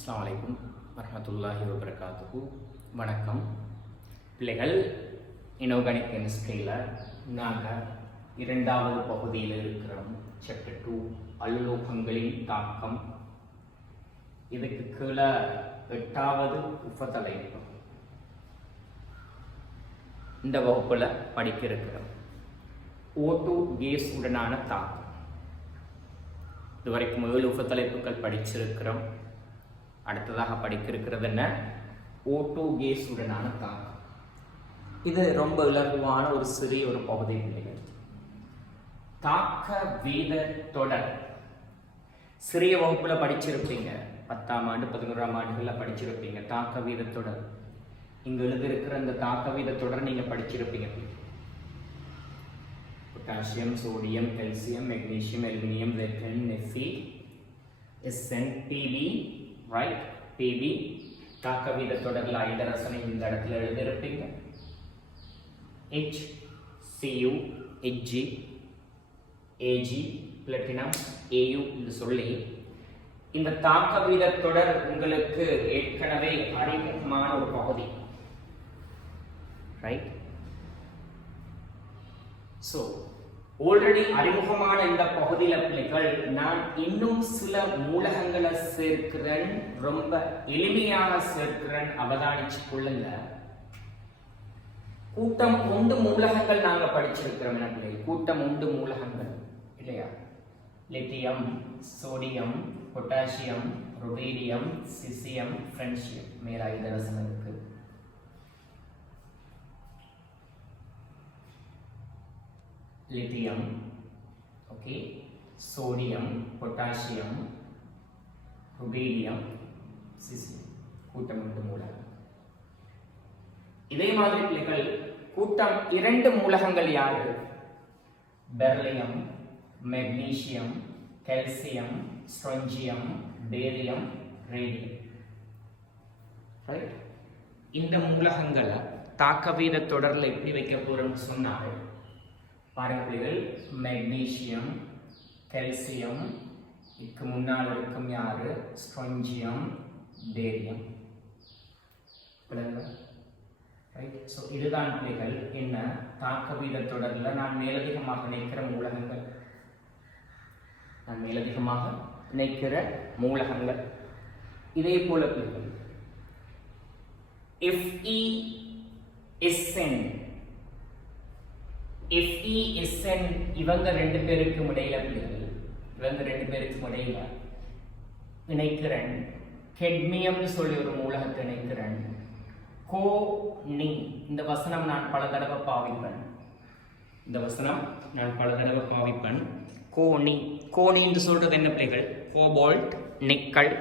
அஸ்ஸலாமு அலைக்கும் வரஹ்மத்துல்லாஹி வபரகாத்துஹு. வணக்கம் பிள்ளைகள். இன்ஆர்கானிக் கெமிஸ்ட்ரியில் நாங்கள் இரண்டாவது பகுதியில் இருக்கிறோம். சாப்டர் 2 அல்லோகங்களின் தாக்கம். இதுக்கு கீழே 8வது உபதலைப்பு இந்த வகுப்பில் படிக்க இருக்கிறோம். O2 கேஸ் உடனான தாக்கம். இதுவரைக்கும் 7 உபதலைப்புகள் படிச்சிருக்கிறோம். அடுத்ததாக படிக்க இருக்கிறது என்ன? O2 கேஸ் உடனான தாக்கம். இது ரொம்ப இலகுவான ஒரு சிறிய ஒரு பகுதி பிள்ளைகள். தாக்க வீத தொடர் சிறிய வகுப்புல படிச்சிருப்பீங்க. 10ஆம் ஆண்டு 11ஆம் ஆண்டுகளில் படிச்சிருப்பீங்க தாக்க வீத தொடர். இங்க எழுதியிருக்கிற அந்த தாக்க வீத தொடர் நீங்க படிச்சிருப்பீங்க. Potassium, sodium, calcium, magnesium, aluminium, Zn, Fe, Sn, Pb, right? Pb தாக்க வீத தொடர்ல ஐதரசனை இந்த இடத்துல எழுதியிருப்பீங்க. H, Cu, Hg, Ag, platinum, Au என்று சொல்லி இந்த தாக்க வீத தொடர் உங்களுக்கு ஏற்கனவே அறிமுகமான ஒரு பகுதி, ரைட்? ஸோ ஆல்ரெடி அறிமுகமான இந்த பகுதியில் பிள்ளைகள் நான் இன்னும் சில மூலகங்களை சேர்க்கிறேன். ரொம்ப எளிமையாக சேர்க்கிறேன், அவதானிச்சு கொள்ளுங்க. கூட்டம் 1 மூலகங்கள் நாங்க படிச்சிருக்கிறோம். என்ன பிள்ளைகள்? கூட்டம் 1 மூலகங்கள் இல்லையா? Lithium, sodium, potassium, rubidium, caesium, francium. மேல ஐதரசன் இருக்கு. Lithium, okay, sodium, potassium, rubidium, caesium. கூட்டம் 2 மூலகம். இதே மாதிரி பிள்ளைகள் கூட்டம் 2 மூலகங்கள் யாரு? Beryllium, magnesium, calcium, strontium, barium, radium. Right? இந்த மூலகங்களை தாக்க வீத தொடர்ல எப்படி வைக்க போறோம்னு சொன்னாரு பாருங்க பிள்ளைகள். மெக்னீசியம், கால்சியம், இதுக்கு முன்னால் இருக்கும் யாரு? ஸ்ட்ரோன்சியம், பேரியம். ரைட்? ஸோ இதுதான் பிள்ளைகள் என்ன தாக்க வீத தொடரில் நான் மேலதிகமாக நினைக்கிற மூலகங்கள். இதே போல பிள்ளைகள் FeSN இவங்க 2 பேருக்கும் இடையில பிள்ளைகள், இவங்க 2 பேருக்கும் இடையில இணைக்கிறேன். கெட்மியம் சொல்லி ஒரு மூலகத்தை இணைக்கிறேன். கோனி, இந்த வசனம் நான் பல தடவை பாவிப்பேன். கோனி, கோனி என்று சொல்றது என்ன பிள்ளைகள்? Cobalt, nickel,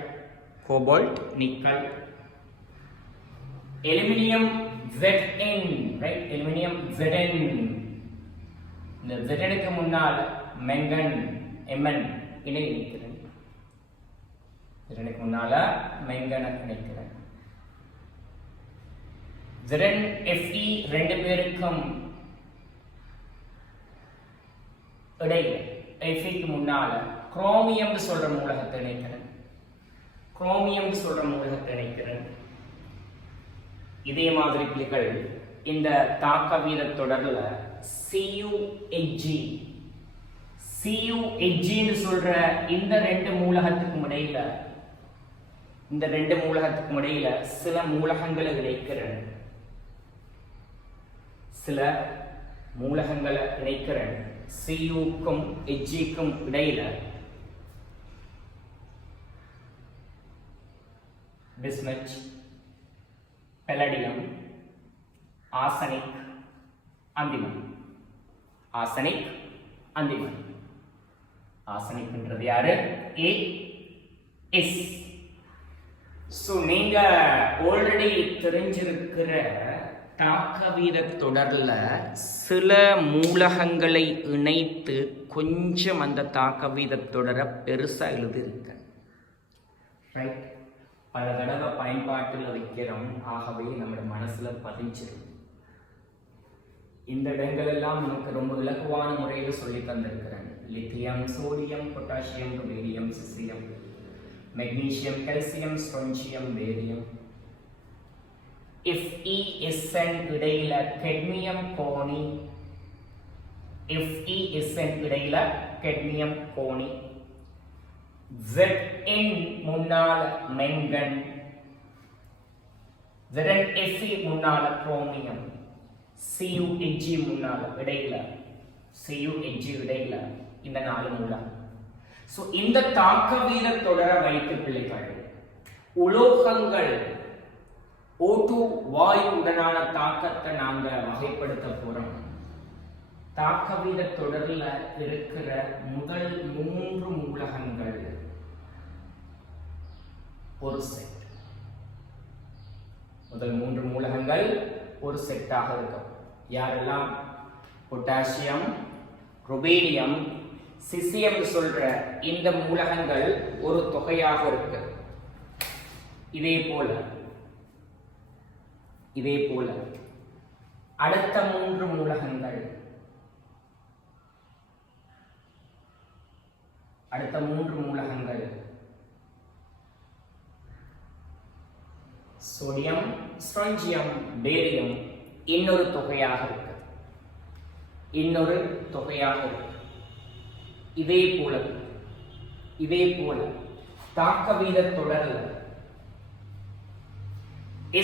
aluminium, Zn, right? Aluminium Zn. இந்த Zn-க்கு முன்னால் மெங்கன், Mn இணைக்கிறேன். Zn-க்கு முன்னால மெங்கனை இணைக்கிறேன். Zn, Fe 2 பேருக்கும் இடையில Fe-க்கு முன்னால குரோமியம் சொல்ற மூலகத்தை இணைக்கிறேன். இதே மாதிரி பிள்ளைகள் இந்த தாக்க வீத தொடர்ல CuHg சொல்ற இந்த 2 மூலகத்துக்கும் இடையில சில மூலகங்களை இணைக்கிறேன். Cuக்கும் Hgக்கும் இடையில பிஸ்மத், பெலடியம், ஆர்சனிக், அந்திமன். ஆர்சனிக்ன்றது யாரு? AS. ஸோ நீங்க ஆல்ரெடி தெரிஞ்சிருக்கிற தாக்க வீத தொடர்ல சில மூலகங்களை இணைத்து கொஞ்சம் அந்த தாக்க வீத தொடரை பெருசா எழுதியிருக்க, ரைட்? பல தடவை பயன்பாட்டில் வைக்கிறோம். ஆகவே நம்முடைய மனசுல பதிஞ்சிருக்கு. இந்த இடங்கள் எல்லாம் நமக்கு ரொம்ப இலகுவான முறையில் சொல்லி தந்திருக்கிறேன். Lithium, sodium, potassium, rubidium, caesium, magnesium, calcium, strontium, barium. FeSN இடையில cadmium கோணி, FeSN இடையில cadmium கோணி. Zn முன்னால மெங்கன், ZnFe முன்னால குரோமியம், CuHg முன்னால இடையில, CuHg இடையில இந்த 4 மூலம். சோ இந்த தாக்க வீத தொடர வைத்து பிள்ளைகள் உலோகங்கள் O2 வாயு உடனான தாக்கத்தை நாங்க வகைப்படுத்த போறோம். தாக்க வீத தொடர்ல இருக்கிற முதல் 3 மூலகங்கள் ஒரு செட். முதல் 3 மூலகங்கள் ஒரு செட்டாக இருக்கும். யாரெல்லாம்? பொட்டாசியம், ருபீடியம், சிசியம் சொல்ற இந்த மூலகங்கள் ஒரு தொகையாக இருக்கு. இதே போல அடுத்த 3 மூலகங்கள், சோடியம், ஸ்ட்ரோன்சியம், பேரியம் இன்னொரு தொகையாக இருக்கு. இதே போல தாக்க வீத தொடர்ல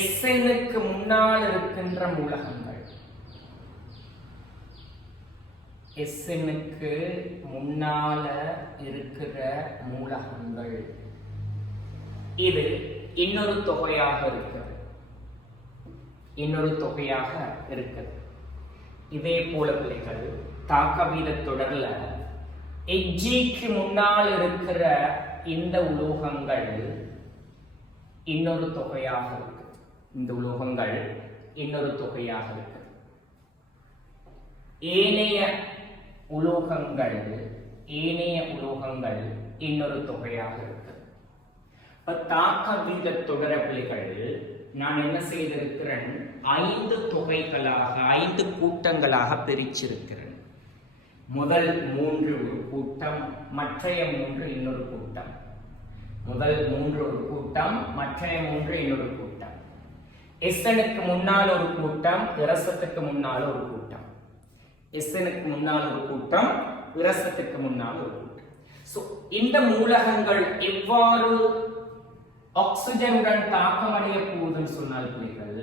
SN-க்கு முன்னால் இருக்கின்ற மூலகங்கள், SN-க்கு முன்னால இருக்கிற மூலகங்கள் இது இன்னொரு தொகையாக இருக்கிறது. இதே போல பிள்ளைகள் தாக்க வீத தொடர்ல Hg-க்கு முன்னால் இருக்கிற இந்த உலோகங்கள் இன்னொரு தொகையாக இருக்கு. ஏனைய உலோகங்கள் இன்னொரு தொகையாக இருக்கு. தாக்க வீத தொடர பிள்ளைகள் நான் என்ன செய்திருக்கிறேன்? 5 தொகைகளாக, 5 கூட்டங்களாக பிரிச்சிருக்கிறேன். முதல் 3 ஒரு கூட்டம், மற்றைய 3 இன்னொரு கூட்டம். முதல் 3 ஒரு கூட்டம், மற்றைய 3 இன்னொரு கூட்டம். SN-க்கு முன்னால் ஒரு கூட்டம், இரசத்துக்கு முன்னால் ஒரு கூட்டம். SN-க்கு முன்னால் ஒரு கூட்டம், இரசத்துக்கு முன்னால் ஒரு கூட்டம். சோ இந்த மூலகங்கள் எவ்வாறு ஆக்சிஜனுடன் தாக்கமடைய போகுதுன்னு சொன்னால் பிள்ளைகள்,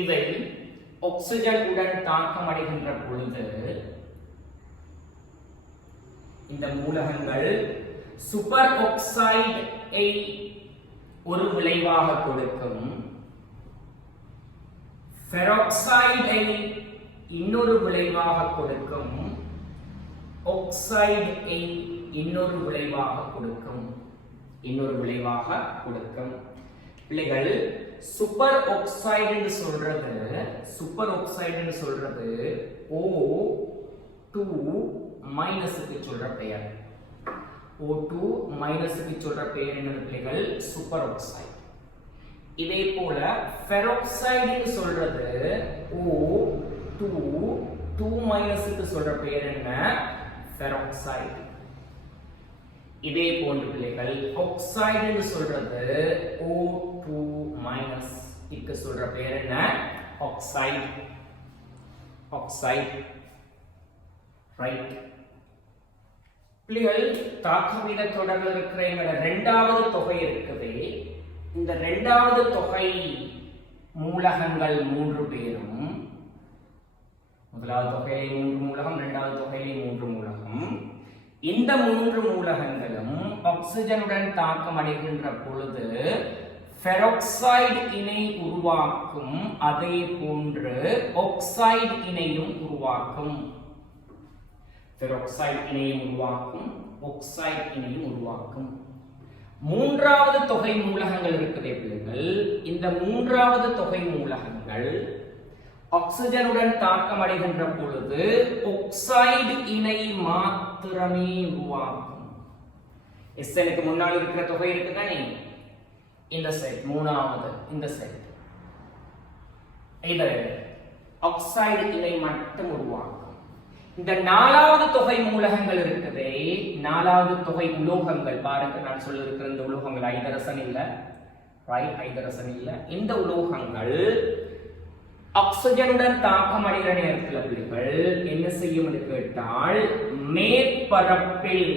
இவை ஆக்சிஜனுடன் தாக்கமடைகின்ற பொழுது இந்த மூலகங்கள் சூப்பர் ஆக்சைடை ஒரு விளைவாக கொடுக்கும், ஃபெராக்சைடை இன்னொரு விளைவாக கொடுக்கும், ஆக்சைடை இன்னொரு விளைவாக கொடுக்கும். பிள்ளைகள் சூப்பர் ஆக்சைடு என்று சொல்றது O2 மைனஸுக்கு சொல்ற பெயர். O2 மைனஸுக்கு சொல்ற பெயர் என்ன பிள்ளைகள்? Super oxide. இதே போல ஃபெராக்சைடு என்று சொல்றது O2 2 மைனஸுக்கு சொல்ற பெயர் என்ன? ஃபெராக்சைடு. இதே போன்ற பிள்ளைகள் ஆக்சைடு என்று சொல்றது O2 மைனஸ் இக்கு சொல்ற பெயர் என்ன? ஆக்சைடு. ரைட். பிள்ளைகள் தாக்க வீத தொடர்ல இருக்கிற எங்களோட 2வது தொகை இருக்குது. இந்த 2வது தொகை மூலகங்கள் 3 பேரும், முதலாவது தொகையிலே 3 மூலகம், 2வது தொகையிலே 3 மூலகம். இந்த 3 மூலகங்களும் ஆக்சிஜனுடன் தாக்கம் அடைகின்ற பொழுது ஃபெராக்சைடு இணை உருவாக்கும். அதே போன்று ஆக்சைடு இணையும் உருவாக்கும். மூன்றாவது தொகை மூலகங்கள் இருக்குதே பிள்ளைகள், இந்த 3வது தொகை மூலகங்கள் ஆக்சிஜனுடன் தாக்கம் அடைகின்ற பொழுது ஆக்சைடு இணை மாத்திரமே உருவாக்கும். SN-க்கு முன்னால் இருக்கிற தொகை இருக்குதானே, இந்த செட் 3வது, இந்த செட் இது ஆக்சைடு இணை மட்டும் உருவாக்கும். இந்த 4வது தொகை மூலகங்கள் இருக்குதே, 4வது தொகை உலோகங்கள் பாருங்க, நான் சொல்ல இருக்கிற இந்த உலோகங்கள் ஐதரசன் இல்ல, ரைட், ஐதரசன் இல்ல. இந்த உலோகங்கள் ஆக்சிஜனுடன் தாக்கம் அடைகிற நேரத்தில் பிள்ளைகள் என்ன செய்யும் என்று கேட்டால், மேற்பரப்பில்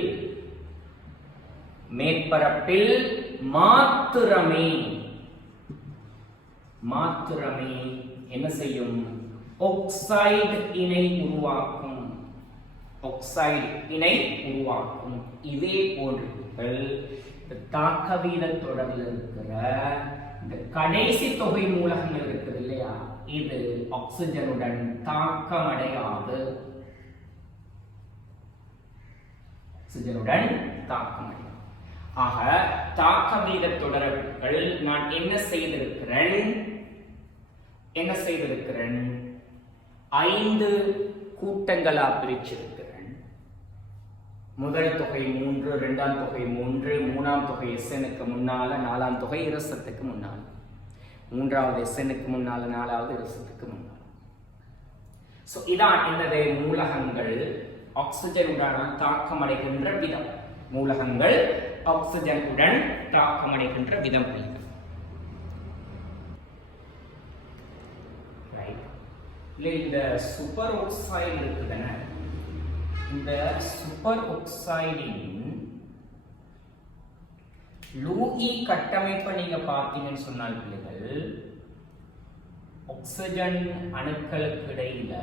மாத்திரமே என்ன செய்யும், ஆக்சைடு இணை உருவாக்கும். இதே போன்று தாக்க வீத தொடரில் இருக்கிற இந்த கடைசி தொகை மூலகங்கள் இருக்குது இல்லையா, இது ஆக்சிஜனுடன் தாக்கமடையாது. ஆக தாக்க வீத தொடர்கள் நான் என்ன செய்திருக்கிறேன், 5 கூட்டங்களா பிரிச்சிருக்கிறேன். முதல் தொகை 3, 2ஆம் தொகை 3, 3ஆம் தொகை SN-க்கு முன்னால, 4ஆம் தொகை இரசத்துக்கு முன்னால, 3வது SN-க்கு முன்னால, 4வது இரசத்துக்கு முன்னால. சோ இதான் என்னது, மூலகங்கள் ஆக்சிஜனுடன் தாக்கமடைகின்ற விதம். மூலகங்கள் ஆக்சிஜனுடன் தாக்கமடைகின்ற விதம். இந்த சூப்பர் ஆக்சைடு இருக்குதுன, இந்த சூப்பர் ஆக்சைடின் லூயி கட்டமைப்பை நீங்க பார்த்தீங்கன்னு சொன்னால் பிள்ளைகள், ஆக்சிஜன் அணுக்களுக்கு இடையில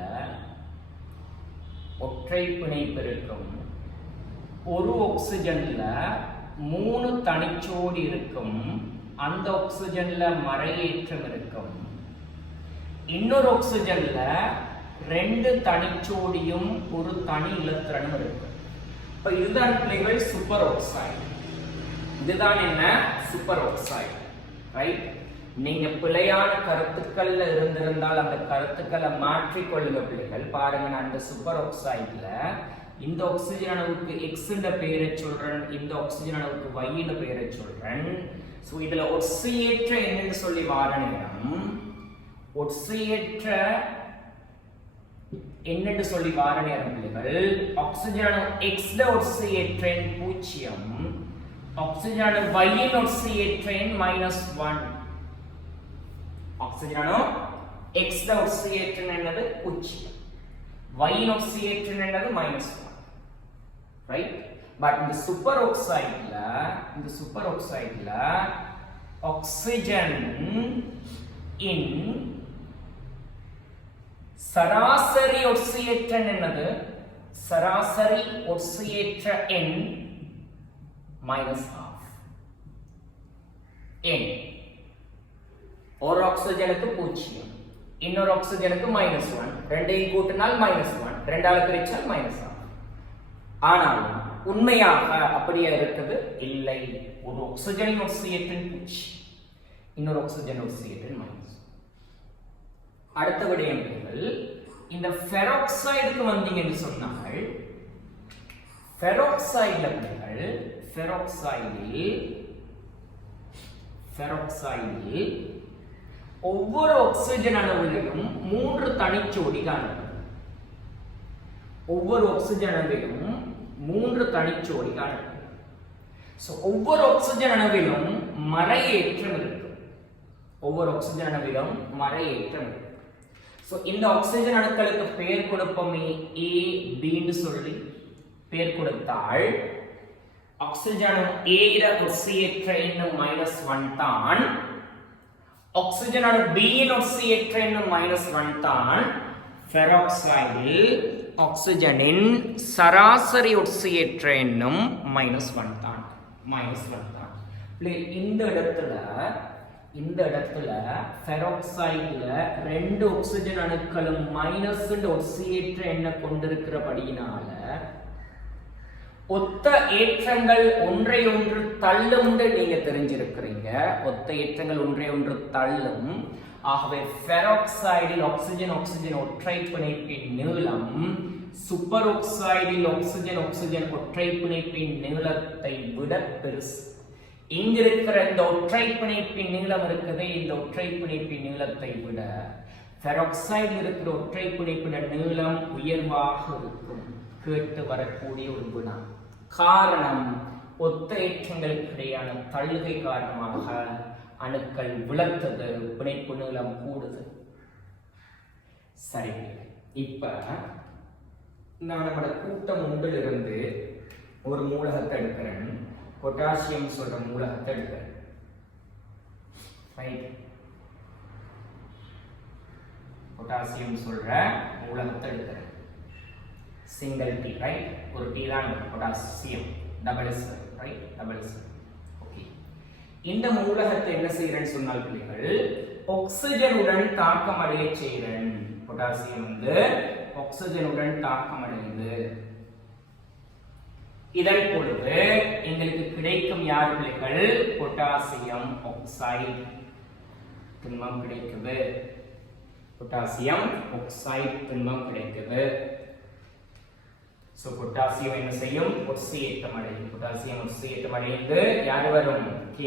ஒற்றை பிணைப்பு இருக்கும். ஒரு ஆக்சிஜன்ல 3 தனிச்சோடி இருக்கும். அந்த ஆக்சிஜன்ல மறையேற்றம் இருக்கும். இன்னொரு ஆக்சிஜன்ல 2 தனிச்சோடியும் ஒரு தனி இலத்திரனும் இருக்கு. இப்ப இதுதான் பிள்ளைகள் சூப்பர் ஆக்சைடு. இதுதான் என்ன, சூப்பர் ஆக்சைடு, ரைட். நீங்க பிழையான கருத்துக்கள்ல இருந்திருந்தால் அந்த கருத்துக்களை மாற்றிக்கொள்ளுங்க பிள்ளைகள். பாருங்க, நான் இந்த சூப்பர் ஆக்சைடுல இந்த ஆக்சிஜன் அணுவுக்கு எக்ஸ் என்ற பெயரை சொல்றேன், இந்த ஆக்சிஜன் அணுவுக்கு Y என்ற பெயரை சொல்றேன். சோ இதுல ஒட்சியேற்ற என்னன்னு சொல்லி வார நேரம், ஒட்சியேற்ற என்னன்னு சொல்லி வார நேரம் பிள்ளைகள், ஆக்சிஜன் அணு எக்ஸ் ல ஒட்சியேற்ற 0, ஆக்சிஜன் அணு Y ல ஒட்சியேற்ற -1. ஆக்சிஜன் அணு எக்ஸ் ல ஒட்சியேற்ற என்னது 0, Y ல ஒட்சியேற்ற என்னது -1, ரைட். பட் இந்த சூப்பர் ஆக்சைடுல ஆக்சிஜன் இன் சராசரி ஒட்சியேற்ற என்னது, சராசரி ஒட்சியேற்ற எண் -12. எண் ஒரு ஆக்சிஜனுக்கு 0, இன்னொரு ஆக்சிஜனுக்கு -1, ரெண்டையும் கூட்டினால் -1, ரெண்டால பிரிச்சால் -1. ஆனாலும் உண்மையாக அப்படியே இருக்குது இல்லை. ஒரு ஆக்சிஜனின் ஒட்சியேற்றம் 0, இன்னொரு ஆக்சிஜன் ஒட்சியேற்றம் -1. அடுத்த விடயங்கள், இந்த ஃபெராக்சைடுக்கு வந்தீங்கன்னு சொன்னால், ஃபெராக்சைடில் ஒவ்வொரு ஆக்சிஜன் அணுவிலும் 3 தனிச்சோடி காணப்படும். ஒவ்வொரு ஆக்சிஜன் அணுவிலும் 3 தனிச்சோடி காணப்படும். சோ ஒவ்வொரு ஆக்சிஜன் அணுவிலும் மறையேற்றம் இருக்கும். ஒவ்வொரு ஆக்சிஜன் அணுவிலும் மறையேற்றம் இருக்கும். சோ இந்த ஆக்சிஜன் அணுக்களுக்கு பெயர் கொடுப்போமே, A, B ன்னு சொல்லி பெயர் கொடுத்தால், ஆக்சிஜன் A இட ஒட்சியேற்ற எண்ணும் -1 தான், ஆக்சிஜன் அணு B இன் ஒட்சியேற்ற எண்ணும் -1 தான். ஃபெராக்சைடில் ஆக்சிஜனின் சராசரி ஒட்சியேற்ற எண்ணும் -1 தான். இந்த இடத்துல ஃபெராக்சைடுல 2 ஆக்சிஜன் அணுக்களும் மைனஸ் ஒட்சியேற்ற எண்ணை கொண்டிருக்கிறபடியினால ஒத்த ஏற்றங்கள் ஒன்றை ஒன்று தள்ளும் நீங்க தெரிஞ்சிருக்கிறீங்க. ஒத்த ஏற்றங்கள் ஒன்றை ஒன்று தள்ளும். ஆகவே ஃபெராக்சைடில் ஆக்சிஜன் ஒற்றை பிணைப்பின் நீளம் சூப்பர் ஆக்சைடில் ஆக்சிஜன் ஒற்றை பிணைப்பின் நீளத்தை விட பெருசு. இங்கிருக்கிற இந்த ஒற்றை பிணைப்பின் நீளம் இருக்குது, இந்த ஒற்றை பிணைப்பின் நீளத்தை விட பெராக்சைடில் இருக்கிற ஒற்றை பிணைப்பின நீளம் உயர்வாக இருக்கும். கேட்டு வரக்கூடிய ஒரு வினா. காரணம், ஒத்த ஏற்றங்களுக்கு இடையான தள்ளுகை காரணமாக அணுக்கள் விளத்தது, பிணைப்பு நீளம் கூடுது. சரி, இப்ப நான் நம்மளோட கூட்டம் ஒன்றிலிருந்து ஒரு மூலகத்தை எடுக்கிறேன். பொட்டாசியம் சொல்ற மூலகத்தை எடுக்கிறேன். ரைட், பொட்டாசியம் சொல்ற மூலகத்தை எடுக்கிறேன். சிங்கிள் டி, ரைட், ஒரு டி தான் potassium, double S, right, double S. Okay, இந்த மூலகத்தை என்ன செய்யறேன்னு சொன்னால் பிள்ளைகள், ஆக்சிஜனுடன் தாக்கம் அடைய செய்கிறேன். பொட்டாசியம் வந்து ஆக்சிஜனுடன் தாக்கம் அடைந்து இதன் பொழுது எங்களுக்கு கிடைக்கும் யார் பிள்ளைகள், பொட்டாசியம் ஆக்சைடு திண்மம் கிடைக்குது. பொட்டாசியம் ஆக்சைடு திண்மம் கிடைக்குது. சோ பொட்டாசியம் என்ன செய்யும், ஒட்சியேற்றம் அடையும். பொட்டாசியம் ஒட்சியேற்றம் அடைந்து யார் வரும், K+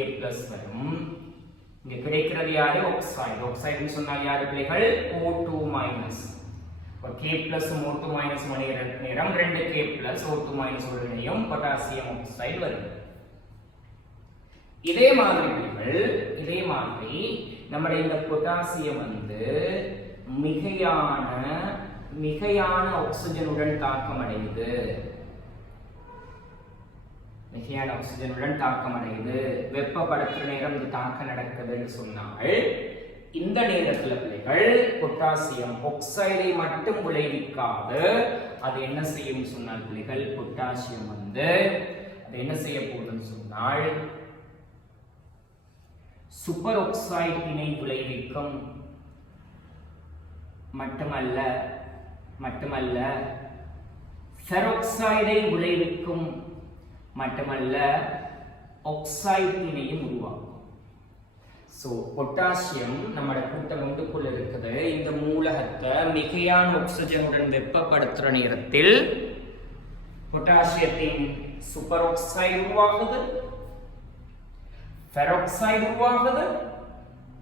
வரும். இங்க கிடைக்கிறது யாரு, ஆக்சைடு. ஆக்சைடுன்னு சொன்னால் யாரு பிள்ளைகள், O2-. K+ O2- மணி நேரம் 2 K+ O2- ஒரு இணையும் பொட்டாசியம் ஆக்சைடு வரும். இதே மாதிரி பிள்ளைகள், இதே மாதிரி நம்முடைய இந்த பொட்டாசியம் வந்து மிகையான ஆக்சிஜனுடன் தாக்கம் அடையுது. மிகையான ஆக்சிஜனுடன் தாக்கம் அடையுது. வெப்பப்படுத்துற நேரம் இந்த தாக்கம் நடக்குதுன்னு சொன்னால், இந்த நேரத்தில் பிள்ளைகள் பொட்டாசியம் ஆக்சைடை மட்டும் விளைவிக்காது, அது என்ன செய்யும் சொன்னால் பிள்ளைகள், பொட்டாசியம் வந்து அது என்ன செய்ய போகுதுன்னு சொன்னால் சூப்பர் ஆக்சைடு இணை விளைவிக்கும். மட்டுமல்ல ஃபெராக்சைடை விளைவிக்கும். மட்டுமல்ல ஆக்சைடு இணையும் உருவாக்கும். சோ பொட்டாசியம் நம்ம கூட்டம் ஒன்றுக்குள்ள இருக்குது. இந்த மூலகத்தை மிகையான ஆக்சிஜனுடன் வெப்பப்படுத்துற நேரத்தில் பொட்டாசியத்தின் சூப்பர் ஆக்சைடு உருவாகுது, ஃபெராக்சைடு உருவாகுது,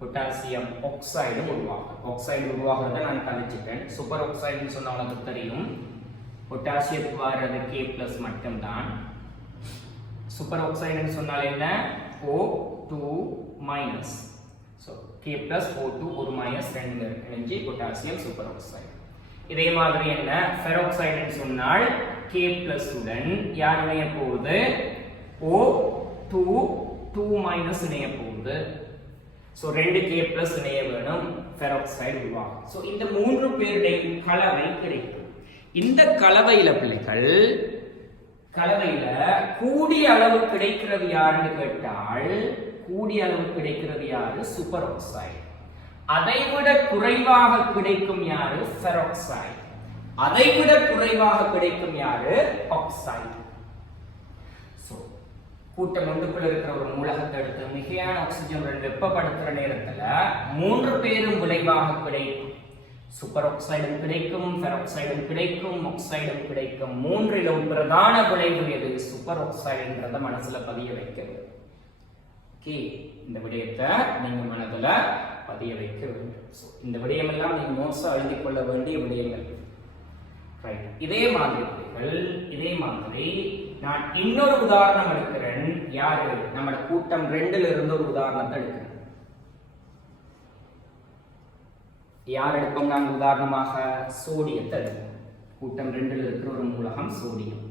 பொட்டாசியம் ஆக்சைடு உருவாகுது. ஆக்சைடு உருவாகுறத நான் கழிச்சிட்டேன். சூப்பர் ஆக்சைடுன்னு சொன்னா உங்களுக்கு தெரியும், பொட்டாசியத்துக்கு வர்றது K+ மட்டும்தான். சூப்பர் ஆக்சைடுன்னு சொன்னால் என்ன, O2-. ஸோ K+ O2 ஒரு மைனஸ் 2 இணைஞ்சு பொட்டாசியம் சூப்பர் ஆக்சைடு. இதே மாதிரி என்ன, ஃபெராக்சைடுன்னு சொன்னால் K+ உடன் யார் இணைய போகுது, O2-2- இணைய போகுது. ஸோ 2 K+ இணைய வேணும், ஃபெராக்சைடு உருவாகும். ஸோ இந்த 3 பேருடைய கலவை கிடைக்கும். இந்த கலவையில பிள்ளைகள், கலவையில கூடிய அளவு கிடைக்கிறது யாருன்னு கேட்டால், கூடிய அளவு கிடைக்கிறது யாரு, சூப்பர் ஆக்சைடு. அதைவிட குறைவாக கிடைக்கும் யாரு, ஃபெராக்சைடு. அதைவிட குறைவாக கிடைக்கும் யாரு, ஆக்சைடு. சோ கூட்டம் ஒன்றுக்குள்ள இருக்கிற ஒரு மூலகத்தை எடுத்து மிகையான ஆக்சிஜனுடன் வெப்பப்படுத்துற நேரத்துல 3 பேரும் விளைவாக கிடைக்கும். சூப்பர் ஆக்சைடும் கிடைக்கும், ஃபெராக்சைடும் கிடைக்கும், ஆக்சைடும் கிடைக்கும். 3லும் பிரதான விளைவு எது, சூப்பர் ஆக்சைடுன்றத மனசுல பதிய வைக்கிறது. ஓகே, இந்த விடயத்தை நீங்க மனதுல பதிய வைக்க வேண்டும். இந்த விடயம் எல்லாம் நீங்க நோட்ஸா எழுதி கொள்ள வேண்டிய விடயங்கள். ரைட், இதே மாதிரி நான் இன்னொரு உதாரணம் எடுக்கிறேன். யாரு, நம்ம கூட்டம் 2ல இருந்து ஒரு உதாரணத்தை எடுக்கிறேன். யார் எடுப்போம் நாங்கள் உதாரணமாக, சோடியத்தை எடுப்போம். கூட்டம் 2ல இருக்கிற ஒரு மூலகம் சோடியம்.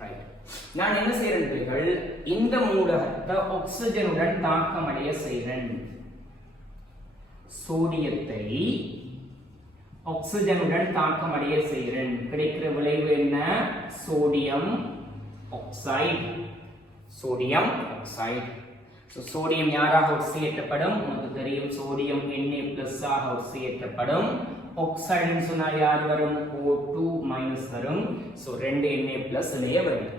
ரைட், நான் என்ன செய்யறேன், இந்த மூலகத்தை ஆக்சிஜனுடன் தாக்கம் அடைய செய்கிறேன். சோடியத்தை ஆக்சிஜனுடன் தாக்கம் அடைய செய்கிறேன். கிடைக்கிற விளைவு என்ன, sodium oxide. Sodium oxide. Sodium யாராக ஒட்சியேற்றப்படும், உங்களுக்கு தெரியும், சோடியம் Na+ ஆக ஒட்சியேற்றப்படும். ஆக்சைடுன்னு சொன்னா யார் வரும், O2- வரும். சோ 2 Na+ இணைய வரும்.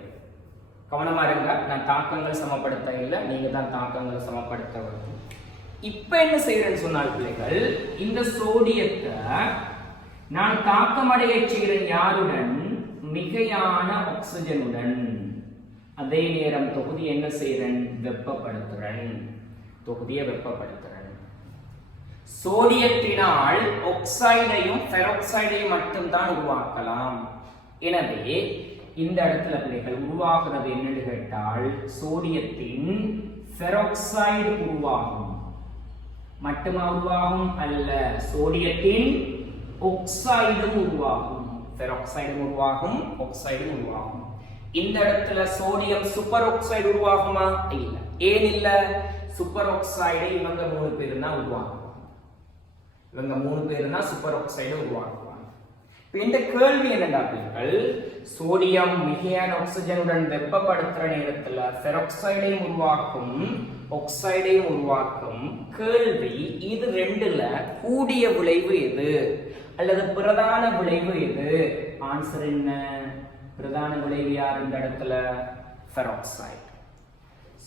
கவனமா இருங்க, நான் தாக்கங்கள் சமப்படுத்த இல்லை, நீங்க தான் தாக்கங்களை சமப்படுத்த வரும். இப்ப என்ன செய்யறேன்னு சொன்னால் பிள்ளைகள், இந்த சோடியத்தை நான் தாக்கமடைய செய்கிறேன் யாருடன், மிகையான ஆக்சிஜனுடன். அதே நேரம் தொகுதி என்ன செய்யறேன்? வெப்பப்படுத்துறேன். தொகுதியை வெப்பப்படுத்துறேன். சோடியத்தினால் ஆக்சைடையும் பெராக்சைடையும் மட்டும்தான் உருவாக்கலாம். எனவே இந்த இடத்துல பிள்ளைகள் உருவாகிறது என்னன்னு கேட்டால் சோடியத்தின் பெராக்சைடு உருவாகும். மட்டுமா உருவாகும்? அல்ல, சோடியத்தின் ஆக்சைடும் உருவாகும். பெராக்சைடும் உருவாகும், ஆக்சைடும் உருவாகும். இந்த இடத்துல சோடியம் சூப்பர் ஆக்சைடு உருவாகுமா? இல்ல. ஏன் இல்ல? சூப்பர் ஆக்சைடை இவங்க 3 பேர் தான் உருவாக்குவாங்க. இவங்க 3 பேர் தான் சூப்பர் ஆக்சைடை உருவாக்குவாங்க. இந்த கேள்வி என்னடா பிள்ளைகள், சோடியம் மிகையான ஆக்சிஜனுடன் வெப்பப்படுத்துற நேரத்துல பெராக்சைடையும் உருவாக்கும், ஆக்சைடையும் உருவாக்கும். கேள்வி, இது ரெண்டுல கூடிய விளைவு எது அல்லது பிரதான விளைவு எது? ஆன்சர் என்ன? பிரதான விளைவு யார் இந்த இடத்துல? பெராக்சைடு.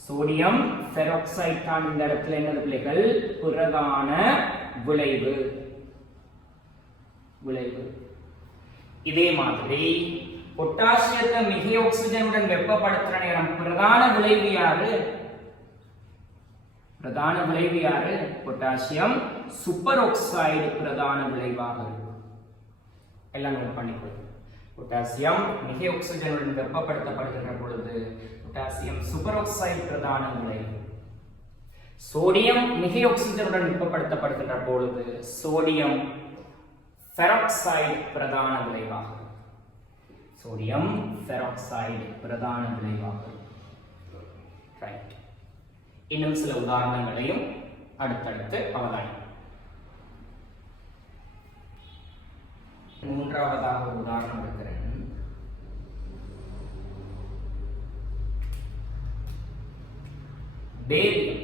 சோடியம் பெராக்சைடு தான் இந்த இடத்துல என்னது பிள்ளைகள்? பிரதான விளைவு. இதே மாதிரி பொட்டாசியத்தை மிகை ஆக்சிஜனுடன் வெப்பப்படுத்துற நேரம் பிரதான விளைவு யாரு? பிரதான விளைவு யாரு? பொட்டாசியம் சூப்பர் ஆக்சைடு பிரதான விளைவாக இருக்கும். எல்லாம் நோட் பண்ணிக்கொள்ளுங்க. பொட்டாசியம் மிகை ஆக்சிஜனுடன் வெப்பப்படுத்தப்படுகின்ற பொழுது பொட்டாசியம் சூப்பர் ஆக்சைடு பிரதான விளைவு. சோடியம் மிகை ஆக்சிஜனுடன் வெப்பப்படுத்தப்படுகின்ற பொழுது சோடியம் பெராக்சைடு பிரதான விளைவாக. சோடியம் பெராக்சைடு பிரதான விளைவாக. ரைட். இன்னும் சில உதாரணங்களையும் அடுத்தடுத்து அவதானிப்போம். மூன்றாவதாக ஒரு உதாரணம் எடுக்கிறேன். பேரியம்.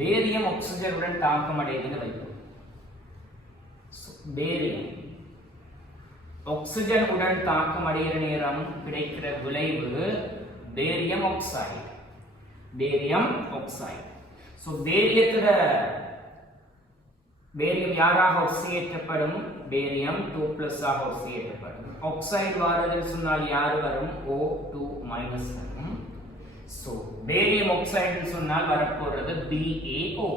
பேரியம் ஆக்சிஜனுடன் தாக்கம் அடையுதுன்னு வைப்போம். பேரியம் ஆக்சிஜனுடன் தாக்கம் அடைகிற நேரம் கிடைக்கிற விளைவு barium oxide. Barium oxide. So barium யாராக ஆக்சிடேற்றப்படும்? பேரியம் 2+ ஆக ஆக்சிடேற்றப்படும். ஆக்சைடு வாரதுன்னு சொன்னால் யார் வரும்? O2- வரும். சோ பேரியம் ஆக்சைடு சொன்னால் வரப்போறது BaO.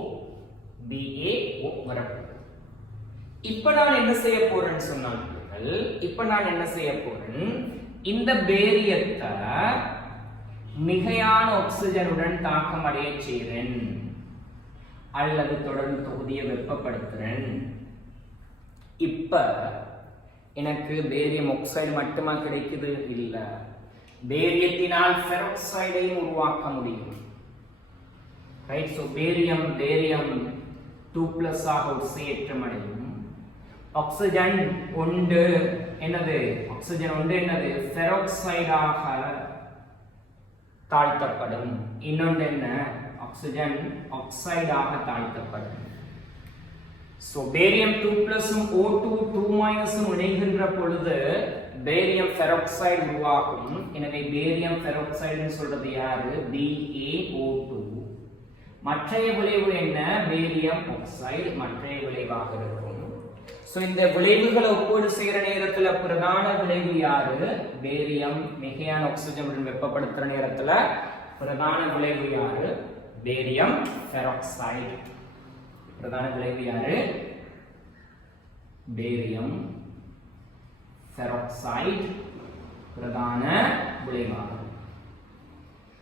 BaO வரப்போறது. இப்ப நான் என்ன செய்ய போறேன்னு சொன்னால், இப்ப நான் என்ன செய்ய போறேன்? இந்த பேரியத்தை மிகையான ஆக்சிஜனுடன் தாக்கம் அடைய செய்கிறேன் அல்லது தொடர்ந்து தொகுதியை வெப்பப்படுத்துறேன். இப்ப எனக்கு பேரியம் ஆக்சைடு மட்டுமா கிடைக்குது? இல்ல, பேரியத்தினால் பெராக்சைடையும் உருவாக்க முடியும். ரைட். சோ பேரியம் 2+ ஆக ஆக்சிஜேற்றம் அடையும். ஆக்சிஜன் ஒன்று என்னது? ஆக்சிஜன் ஒன்று என்னது? பெராக்சைடாக தாழ்த்தப்படும். இன்னொன்று என்ன? ஆக்சிஜன் ஆக்சைடாக தாழ்த்தப்படும். சோ பேரியம் 2+ம் O2 இணைகின்ற பொழுது பேரியம் பெராக்சைடு உருவாகும். எனவே பேரியம் பெராக்சைடு சொல்றது யாரு? BaO2. மற்றைய விளைவு என்ன? பேரியம் ஆக்சைடு மற்றைய விளைவாக இருக்கும். சோ இந்த விளைவுகளை ஒப்பீடு செய்யற நேரத்துல பிரதான விளைவு யாரு? பேரியம் மிகையான ஆக்சிஜனுடன் வெப்பப்படுத்துற நேரத்துல பிரதான விளைவு யாரு? Barium peroxide. பிரதான விளைவு யாரு? பேரியம் பெராக்சைடு பிரதான விளைவாகும்.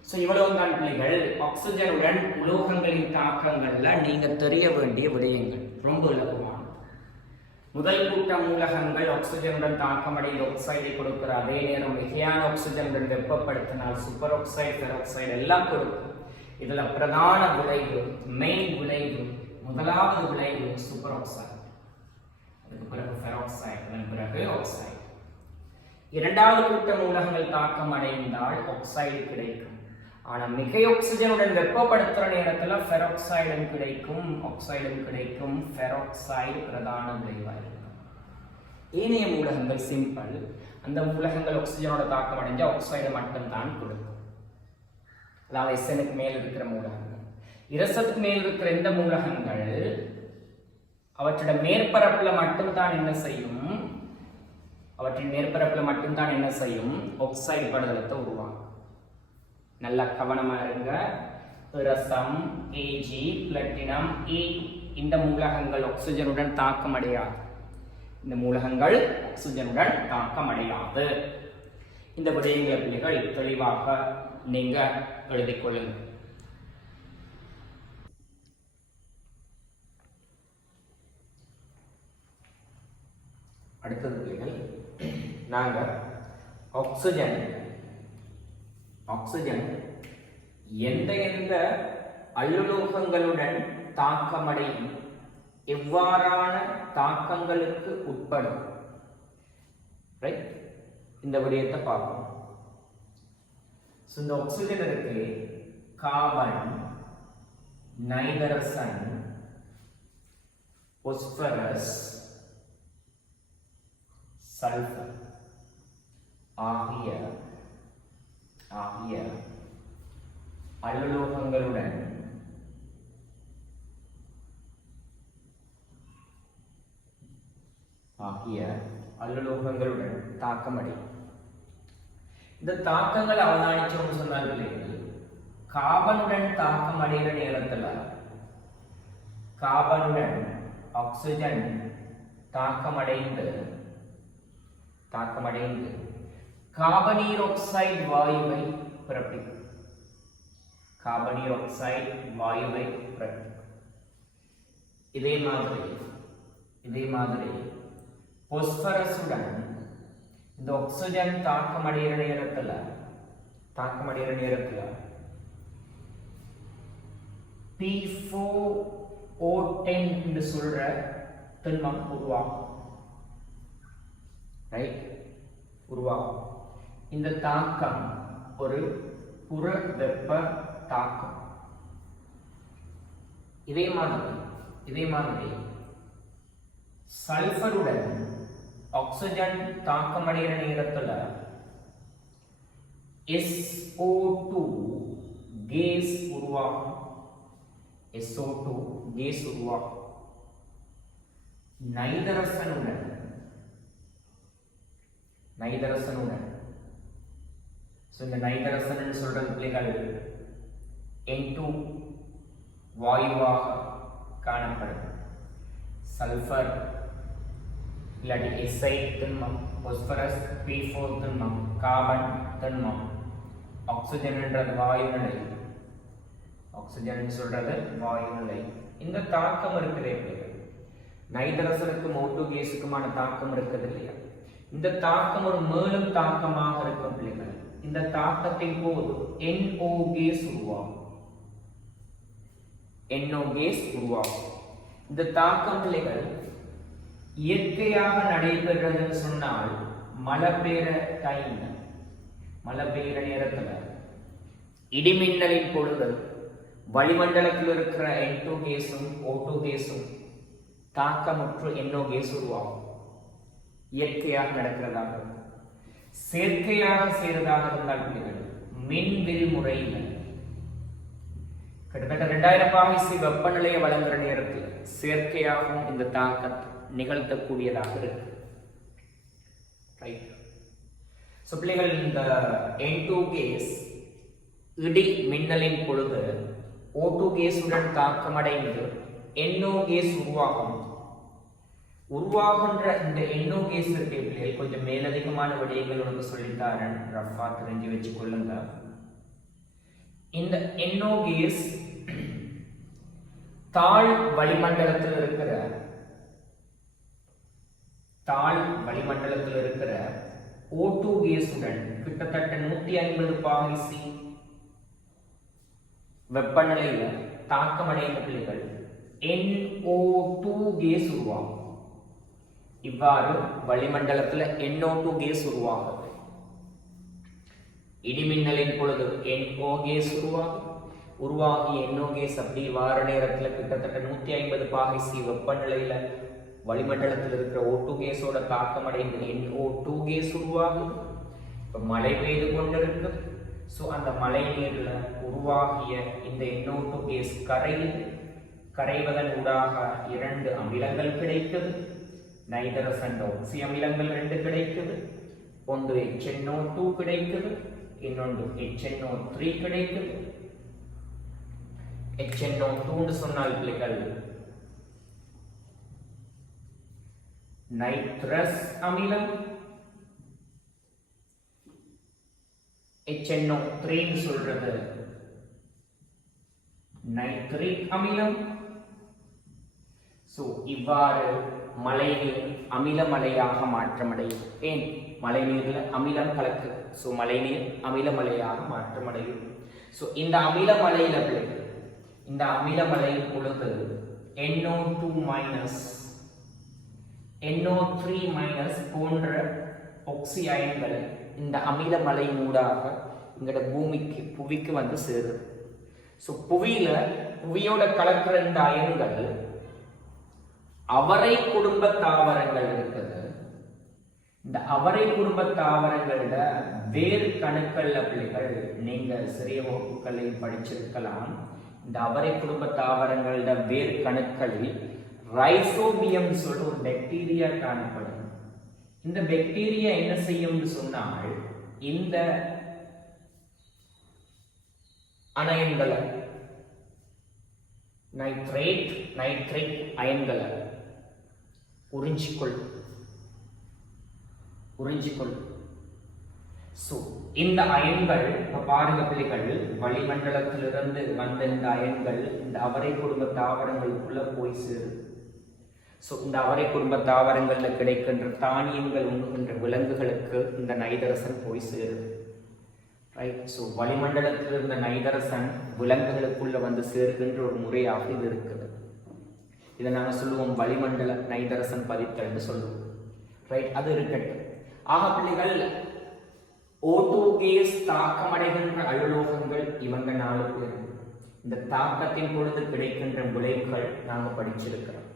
சோ இவ்வளவுதான் பிள்ளைகள் ஆக்சிஜனுடன் உலோகங்களின் தாக்கங்கள்ல நீங்க தெரிய வேண்டிய விடயங்கள். ரொம்ப இலகுவான. முதல் கூட்ட மூலகங்கள் ஆக்சிஜனுடன் தாக்கமடைந்த ஆக்சைடை கொடுக்கிற அதே நேரம் மிகையான ஆக்சிஜனுடன் வெப்பப்படுத்தினால் சூப்பர் ஆக்சைடு பெராக்சைடு எல்லாம் கொடுக்கும். இதுல பிரதான விளைவு, மெயின் விளைவு, முதலாவது விளைவு சூப்பர் ஆக்சைடு, அதுக்கு பிறகு பெராக்சைடு, அதன் பிறகு ஆக்சைடு. இரண்டாவது கூட்ட மூலகங்கள் தாக்கம் அடைந்தால் ஆக்சைடு கிடைக்கும். ஆனா மிகை ஆக்சிஜனுடன் வெப்பப்படுத்துற நேரத்துல பெராக்சைடும் கிடைக்கும், ஆக்சைடும் கிடைக்கும். பெராக்சைடு பிரதான விளைவாக இருக்கும். ஏனைய மூலகங்கள் சிம்பிள். அந்த மூலகங்கள் ஆக்சிஜனோட தாக்கம் அடைஞ்சா ஆக்சைடு மட்டும் தான் கொடுக்கும். அதாவது SN மேல் இருக்கிற மூலகங்கள். இரசத்துக்கு மேல் இருக்கிற இந்த மூலகங்கள் அவற்றோட மேற்பரப்புல மட்டும் தான் என்ன செய்யும்? அவற்றின் மேற்பரப்பில் மட்டும்தான் என்ன செய்யும், ஆக்சைடு படலத்தை உருவாக்கும். நல்லா கவனமா இருங்க. இரசம், Ag, பிளாட்டினம், E இந்த மூலகங்கள் ஆக்சிஜனுடன் தாக்கம் அடையாது. இந்த மூலகங்கள் ஆக்சிஜனுடன் தாக்கம் அடையாது. இந்த விடயங்களை பிள்ளைகள் தெளிவாக நீங்க எழுதிக் கொள்ளுங்கள். அடுத்தது பிள்ளைகள், நாங்க ஆக்சிஜன் எந்த அல்லுலோகங்களுடன் தாக்கமடையும், எவ்வாறான தாக்கங்களுக்கு உட்படும், ரைட்? இந்த விடயத்தை பார்ப்போம். இந்த ஆக்சிஜன் இருக்கு, கார்பன், நைட்ரசன், பாஸ்பரஸ், சல்பர் ஆகிய அல்லுலோகங்களுடன் தாக்கமடையும். இந்த தாக்கங்கள் அவதானிச்சோம்னு சொன்னார்களே, கார்பனுடன் தாக்கம் அடைகிற நேரத்தில் கார்பனுடன் ஆக்சிஜன் தாக்கமடைந்து கார்பனீராக்சைடு வாயுவை பிறப்பிக்கும். இதே மாதிரி பாஸ்பரஸுடன் இந்த ஆக்சிஜன் தாக்கமடைகிற நேரத்தில் P4O10 என்று சொல்ற திண்மம் உருவாகும். இந்த தாக்கம் ஒரு புற வெப்ப தாக்கம். இதே மாதிரி சல்பருடன் ஆக்சிஜன் தாக்கமடைகிற நேரத்தில் SO2 கேஸ் உருவாகும். நைட்ரசனுடன் இந்த நைட்ரசன் சொல்றது பிள்ளைகள் N2 வாயுவாக காணப்படும். சல்பர் இல்லாட்டி SI திண்மம், பாஸ்பரஸ் P4 திண்மம், கார்பன் திண்மம், ஆக்சிஜன் என்றது வாயு நிலை. இந்த தாக்கம் இருக்கிறதே பிள்ளைகள், நைட்ரசனுக்கும் O2 கேஸுக்குமான தாக்கம் இருக்குது இல்லையா? இந்த தாக்கம் ஒரு மேலும் தாக்கமாக இருக்கும் பிள்ளைகள். இந்த தாக்கத்தின் போது NO கேஸ் உருவாகும். இந்த தாக்கம் பிள்ளைகள் இயற்கையாக நடைபெறுறதுன்னு சொன்னால் மழை பெய்கிற நேரத்தில் இடிமின்னலின் பொழுது வளிமண்டலத்தில் இருக்கிற N2 கேஸும் O2 கேஸும் தாக்கமுற்று NO கேஸ் உருவாகும். இயற்கையாக நடக்கிறதாக, செயற்கையாக செய்வதாக இருந்தால் மின்வில் முறையில் கிட்டத்தட்ட 2000 பாகை வெப்பநிலையை வழங்குற நேரத்தில் செயற்கையாகவும் இந்த தாக்கத்தை நிகழ்த்தக்கூடியதாக இருக்கு. பிள்ளைகள், இந்த N2 கேஸ் இடி மின்னலின் பொழுது O2 கேஸுடன் தாக்கமடைந்து NO கேஸ் உருவாகின்ற இந்த NO கேஸ் இருக்கு. கொஞ்சம் மேலதிகமான விடயங்கள் உனக்கு சொல்லித்தாரன், ரஃபா தெரிஞ்சு வச்சு கொள்ளுங்க. இந்த NO கேஸ் தாழ் வளிமண்டலத்தில் இருக்கிற O2 கேஸுடன் கிட்டத்தட்ட 150 பாகை C வெப்பநிலையில தாக்கமடைந்த பிள்ளைகள் NO2 கேஸ் உருவாகும். இவ்வாறு வளிமண்டலத்தில் NO2 கேஸ் உருவாகுது. இடிமின்னலின் பொழுது NO கேஸ் உருவாகி NO கேஸ் அப்படி வார நேரத்தில் கிட்டத்தட்ட 150 பாகை C வெப்பநிலையில வளிமண்டலத்தில் இருக்கிற O2 கேஸோட தாக்கமடைந்து NO2 கேஸ் உருவாகுது. இப்ப மழை பெய்து கொண்டிருக்கு. அந்த மழை நீர்ல உருவாகிய இந்த NO2 கேஸ் கரைவதன் ஊடாக 2 அமிலங்கள் கிடைக்குது. நைதரசன் ஆக்சி அமிலங்கள் 2 கிடைக்குது. ஒன்று HNO2 கிடைக்குது, இன்னொன்று HNO3 கிடைக்குது. HNO2 சொன்னால் பிள்ளைகள் நைட்ரஸ் அமிலம், HNO3 சொல்றது நைட்ரிக் அமிலம். சோ இவ்வாறு மழைநீர் அமில மழையாக மாற்றமடையும். ஏன்? மழைநீர்ல அமிலம் கலக்கு. சோ மழைநீர் அமில மழையாக மாற்றமடையும். சோ இந்த அமில மழையில இந்த அமில மழையின் பொழுது NO2 மைனஸ் NO3 மைனஸ் போன்ற ஆக்சி அயன்கள் இந்த அமில மலை மூடாக எங்கட புவிக்கு வந்து சேருது. ஸோ புவியோட கலக்கிற இந்த அயன்கள் அவரை குடும்ப தாவரங்கள் இருக்குது. இந்த அவரை குடும்ப தாவரங்களோட வேறு கணுக்கள்ல பிள்ளைகள் நீங்க சிறிய வகுப்புகளில் படிச்சிருக்கலாம். இந்த அவரை குடும்ப தாவரங்களோட வேறு கணுக்களில் ரைசோபியம் சொல்ற ஒரு பாக்டீரியா காணப்படும். இந்த பாக்டீரியா என்ன செய்யும்னு சொன்னால் இந்த அயன்களை நைட்ரேட் அயன்களை உறிஞ்சிக்கொள்ளும். இந்த அயன்கள் பாருங்க பிள்ளைகள், வளிமண்டலத்திலிருந்து வந்த இந்த அயன்கள் இந்த அவரை குடும்ப தாவரங்களுக்குள்ள போய் சேரும். இந்த அவரை குடும்ப தாவரங்கள்ல கிடைக்கின்ற தானியங்கள் உண்ணுகின்ற விலங்குகளுக்கு இந்த நைதரசன் போய் சேருது. ரைட். ஸோ வளிமண்டலத்தில் இருந்த நைதரசன் விலங்குகளுக்குள்ள வந்து சேர்கின்ற ஒரு முறையாக இது இருக்குது. இதை நாங்கள் சொல்லுவோம் வளிமண்டல நைதரசன் பதித்தல் சொல்லுவோம். ரைட். அது இருக்கட்டும். ஆக பிள்ளைகள், O2 கேஸ் தாக்கமடைகின்ற அலுலோகங்கள் இவங்க 4 பேர். இந்த தாக்கத்தின் பொழுது கிடைக்கின்ற விளைவுகள் நாங்கள் படிச்சிருக்கிறோம்.